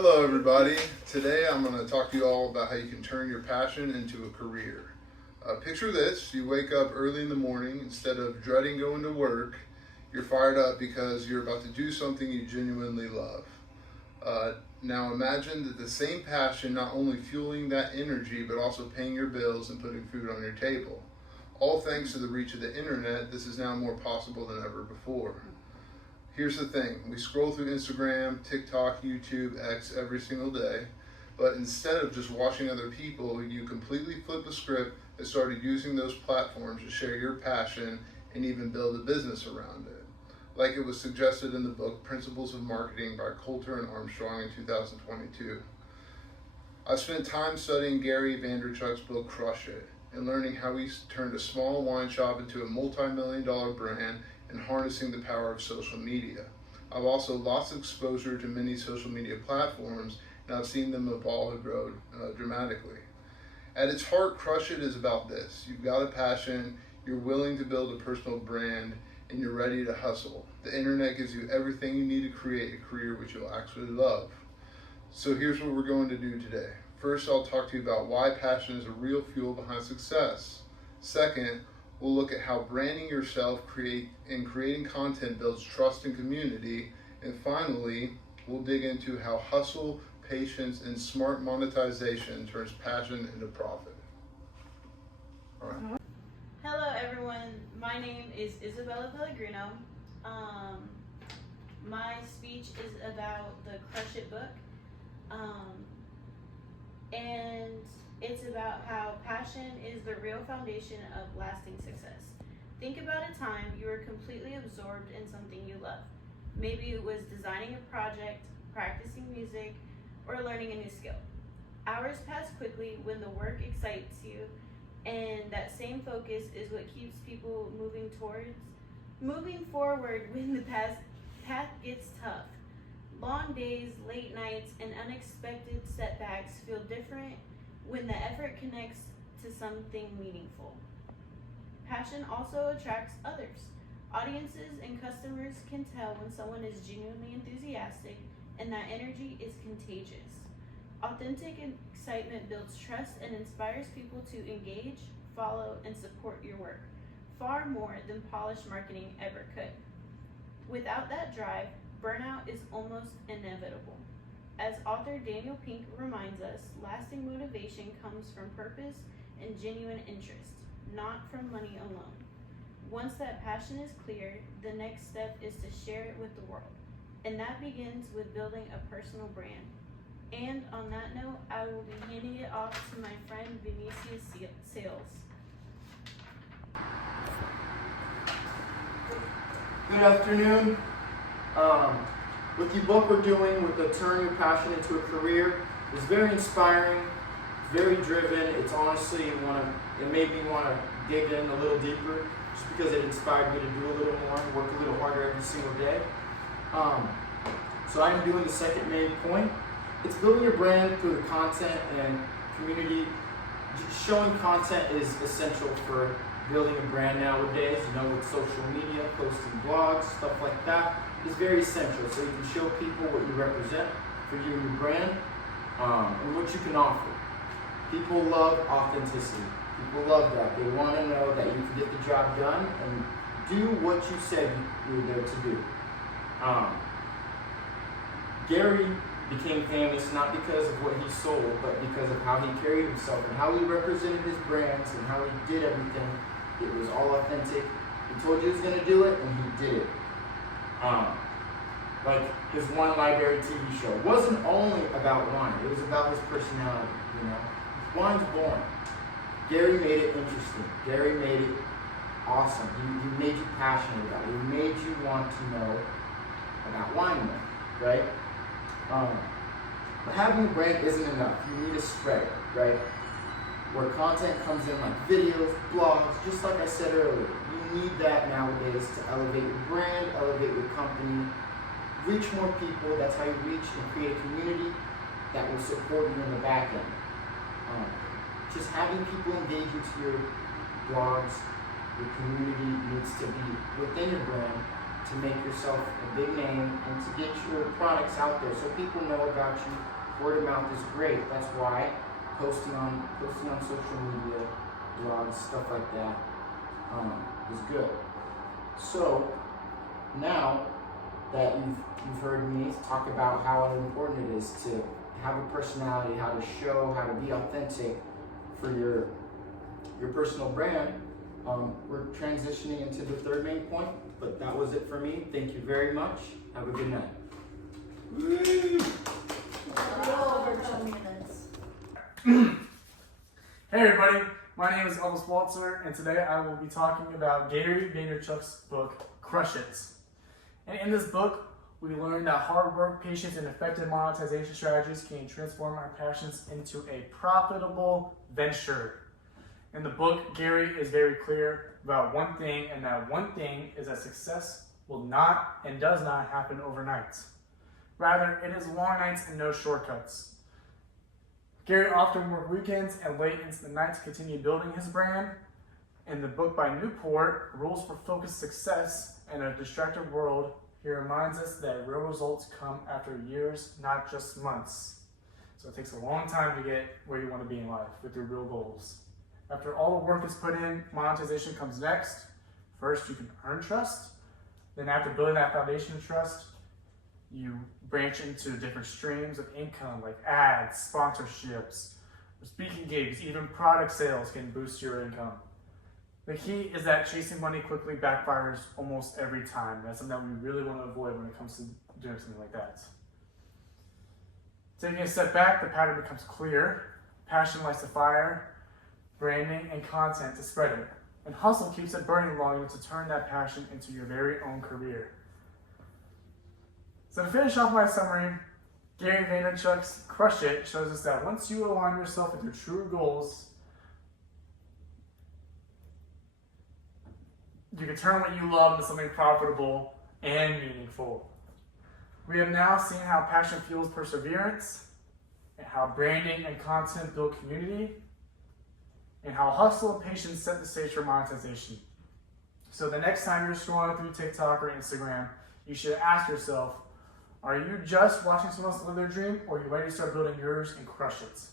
Hello, everybody. Today I'm going to talk to you all about how you can turn your passion into a career. Picture this: you wake up early in the morning. Instead of dreading going to work, you're fired up because you're about to do something you genuinely love. Now imagine that the same passion not only fueling that energy, but also paying your bills and putting food on your table. All thanks to the reach of the internet, this is now more possible than ever before. Here's the thing: we scroll through Instagram, TikTok, YouTube, X every single day, but instead of just watching other people, you completely flipped the script and started using those platforms to share your passion and even build a business around it. Like it was suggested in the book Principles of Marketing by Coulter and Armstrong in 2022. I've spent time studying Gary Vaynerchuk's book Crush It and learning how he turned a small wine shop into a multi-million-dollar brand and harnessing the power of social media. I've also lost exposure to many social media platforms, and I've seen them evolve and grow dramatically. At its heart, Crush It is about this: you've got a passion, you're willing to build a personal brand, and you're ready to hustle. The internet gives you everything you need to create a career which you'll actually love. So here's what we're going to do today. First, I'll talk to you about why passion is a real fuel behind success. Second, we'll look at how branding yourself and creating content builds trust and community. And finally, we'll dig into how hustle, patience, and smart monetization turns passion into profit. All right. Hello everyone, my name is Isabella Pellegrino. My speech is about the Crush It book. And it's about how passion is the real foundation of lasting success. Think about a time you were completely absorbed in something you love. Maybe it was designing a project, practicing music, or learning a new skill. Hours pass quickly when the work excites you, and that same focus is what keeps people moving forward when the path gets tough. Long days, late nights, and unexpected setbacks feel different when the effort connects to something meaningful. Passion also attracts others. Audiences and customers can tell when someone is genuinely enthusiastic, and that energy is contagious. Authentic excitement builds trust and inspires people to engage, follow, and support your work, far more than polished marketing ever could. Without that drive, burnout is almost inevitable. As author Daniel Pink reminds us, lasting motivation comes from purpose and genuine interest, not from money alone. Once that passion is clear, the next step is to share it with the world, and that begins with building a personal brand. And on that note, I will be handing it off to my friend Vinicius Sales. Good afternoon. With the book we're doing with the Turn Your Passion into a Career, it's very inspiring, very driven. It's honestly, it made me want to dig in a little deeper just because it inspired me to do a little more and work a little harder every single day. So I'm doing the second main point. It's building your brand through the content and community. Showing content is essential for building a brand nowadays, with social media, posting blogs, stuff like that is very essential. So you can show people what you represent for you and your brand, and what you can offer. People love authenticity. People love that. They want to know that you can get the job done and do what you said you were there to do. Gary became famous not because of what he sold, but because of how he carried himself and how he represented his brands and how he did everything. It was all authentic. He told you he was going to do it, and he did it. Like his Wine Library TV show wasn't only about wine. It was about his personality, Wine's boring. Gary made it interesting. Gary made it awesome. He made you passionate about it. He made you want to know about wine more, right? But having a brand isn't enough. You need a spread, right? Where content comes in like videos, blogs, just like I said earlier. You need that nowadays to elevate your brand, elevate your company, reach more people. That's how you reach and create a community that will support you in the back end. Just having people engage into your blogs, your community needs to be within your brand to make yourself a big name and to get your products out there so people know about you. Word of mouth is great. That's why posting on social media, blogs, stuff like that is good. So now that you've heard me talk about how important it is to have a personality, how to show, how to be authentic for your personal brand, we're transitioning into the third main point, but that was it for me. Thank you very much. Have a good night. A little over 2 minutes. Hey everybody, my name is Elvis Waltzer, and today I will be talking about Gary Vaynerchuk's book, Crush It. And in this book, we learn that hard work, patience, and effective monetization strategies can transform our passions into a profitable venture. In the book, Gary is very clear about one thing, and that one thing is that success will not and does not happen overnight. Rather, it is long nights and no shortcuts. Gary often worked weekends and late into the night to continue building his brand. In the book by Newport, Rules for Focused Success in a Distracted World, he reminds us that real results come after years, not just months. So it takes a long time to get where you want to be in life with your real goals. After all the work is put in, monetization comes next. First, you can earn trust. Then after building that foundation of trust, you branch into different streams of income like ads, sponsorships, speaking gigs, even product sales can boost your income. The key is that chasing money quickly backfires almost every time. That's something that we really want to avoid when it comes to doing something like that. Taking a step back, the pattern becomes clear. Passion lights the fire, branding and content to spread it. And hustle keeps it burning long enough to turn that passion into your very own career. So to finish off my summary, Gary Vaynerchuk's Crush It shows us that once you align yourself with your true goals, you can turn what you love into something profitable and meaningful. We have now seen how passion fuels perseverance, and how branding and content build community, and how hustle and patience set the stage for monetization. So the next time you're scrolling through TikTok or Instagram, you should ask yourself, are you just watching someone else live their dream, or are you ready to start building yours and crush it?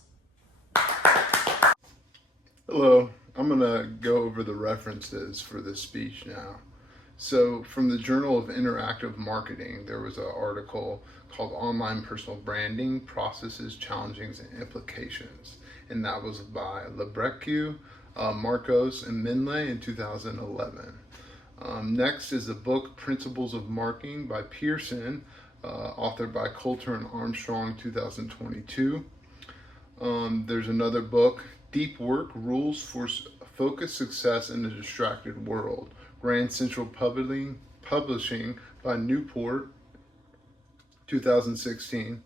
Hello, I'm going to go over the references for this speech now. So from the Journal of Interactive Marketing, there was an article called Online Personal Branding, Processes, Challenges, and Implications. And that was by Lebrecque, Marcos, and Minley in 2011. Next is the book Principles of Marketing by Pearson, authored by Coulter and Armstrong, 2022. There's another book, Deep Work, Rules for Focused Success in a Distracted World, Grand Central Publishing by Newport, 2016.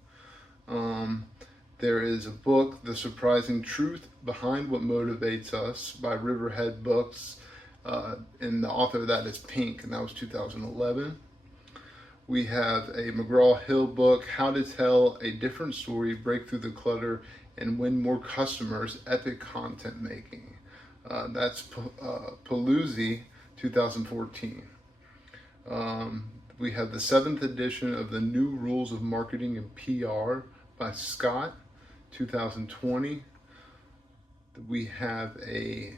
There is a book, The Surprising Truth Behind What Motivates Us by Riverhead Books, and the author of that is Pink, and that was 2011. We have a McGraw-Hill book, How to Tell a Different Story, Break Through the Clutter, and Win More Customers, Epic Content Making. That's Paluzzi, 2014. We have the 7th edition of the New Rules of Marketing and PR by Scott, 2020. We have a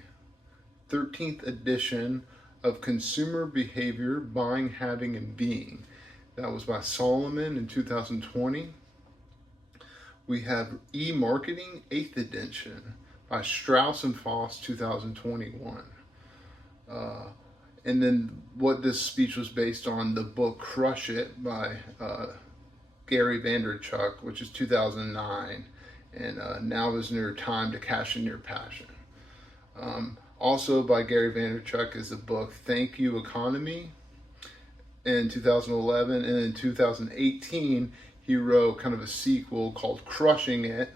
13th edition of Consumer Behavior, Buying, Having, and Being. That was by Solomon in 2020. We have E-Marketing, 8th edition by Strauss and Foss, 2021. And then what this speech was based on, the book Crush It by Gary Vaynerchuk, which is 2009. And now is your time to cash in your passion. Also by Gary Vaynerchuk is the book Thank You Economy in 2011. And in 2018, he wrote kind of a sequel called Crushing It,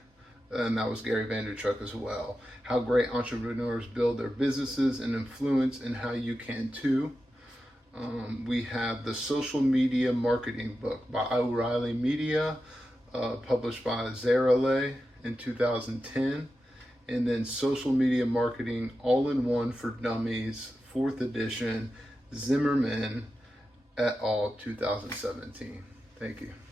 and that was Gary Vaynerchuk as well. How great entrepreneurs build their businesses and influence, and how you can too. We have the Social Media Marketing book by O'Reilly Media, published by Zarale in 2010. And then Social Media Marketing All-in-One for Dummies, 4th edition, Zimmerman, et al. 2017. Thank you.